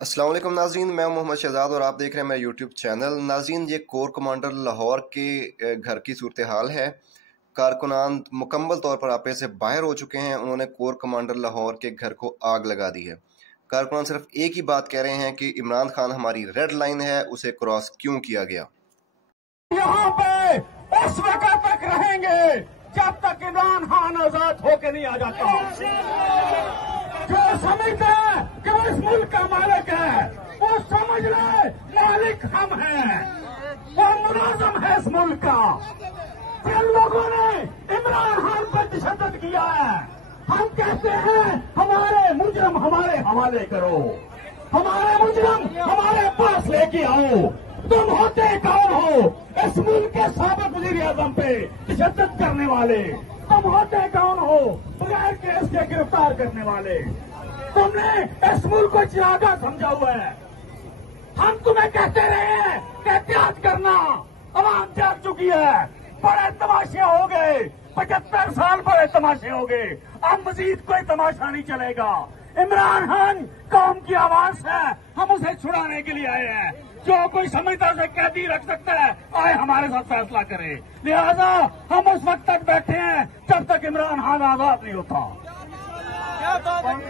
अस्सलाम वालेकुम नाज़रीन, मैं मोहम्मद शहजाद और आप देख रहे हैं मेरा यूट्यूब चैनल। नाज़रीन, ये कोर कमांडर लाहौर के घर की सूरत हाल है। कारकुनान मुकम्मल तौर पर आपे से बाहर हो चुके हैं। उन्होंने कोर कमांडर लाहौर के घर को आग लगा दी है। कारकुनान सिर्फ एक ही बात कह रहे हैं कि इमरान खान हमारी रेड लाइन है, उसे क्रॉस क्यों किया गया। यहाँ पे उस वक्त तक रहेंगे जब तक इमरान खान आजाद होके नहीं आ जाता। जो समझते हैं कि वो इस मुल्क का मालिक है, वो समझ ले मालिक हम हैं, वो मुलाजम है इस मुल्क का। जिन लोगों ने इमरान खान पर तशद्दुद किया है, हम कहते हैं हमारे मुजरम हमारे हवाले करो, हमारे मुजरम हमारे पास लेके आओ। तुम होते कौन हो इस मुल्क के साबिक वज़ीर आज़म पे तशद्दुद करने वाले? तुम होते कौन हो बगैर केस के गिरफ्तार करने वाले? तुमने इस मुल्क को चिरागा समझा हुआ है। हम तुम्हें कहते रहे हैं कि एहतियात करना, अवाम जाग चुकी है। बड़े तमाशे हो गए, 75 साल बड़े तमाशे हो गए, अब मजीद कोई तमाशा नहीं चलेगा। इमरान खान कौम की आवाज है, हम उसे छुड़ाने के लिए आए हैं। जो कोई समझता उसे कैदी रख सकता है, आए हमारे साथ फैसला करे। लिहाजा हम उस वक्त तक बैठे हैं जब तक इमरान खान आजाद नहीं होता। क्या बात है?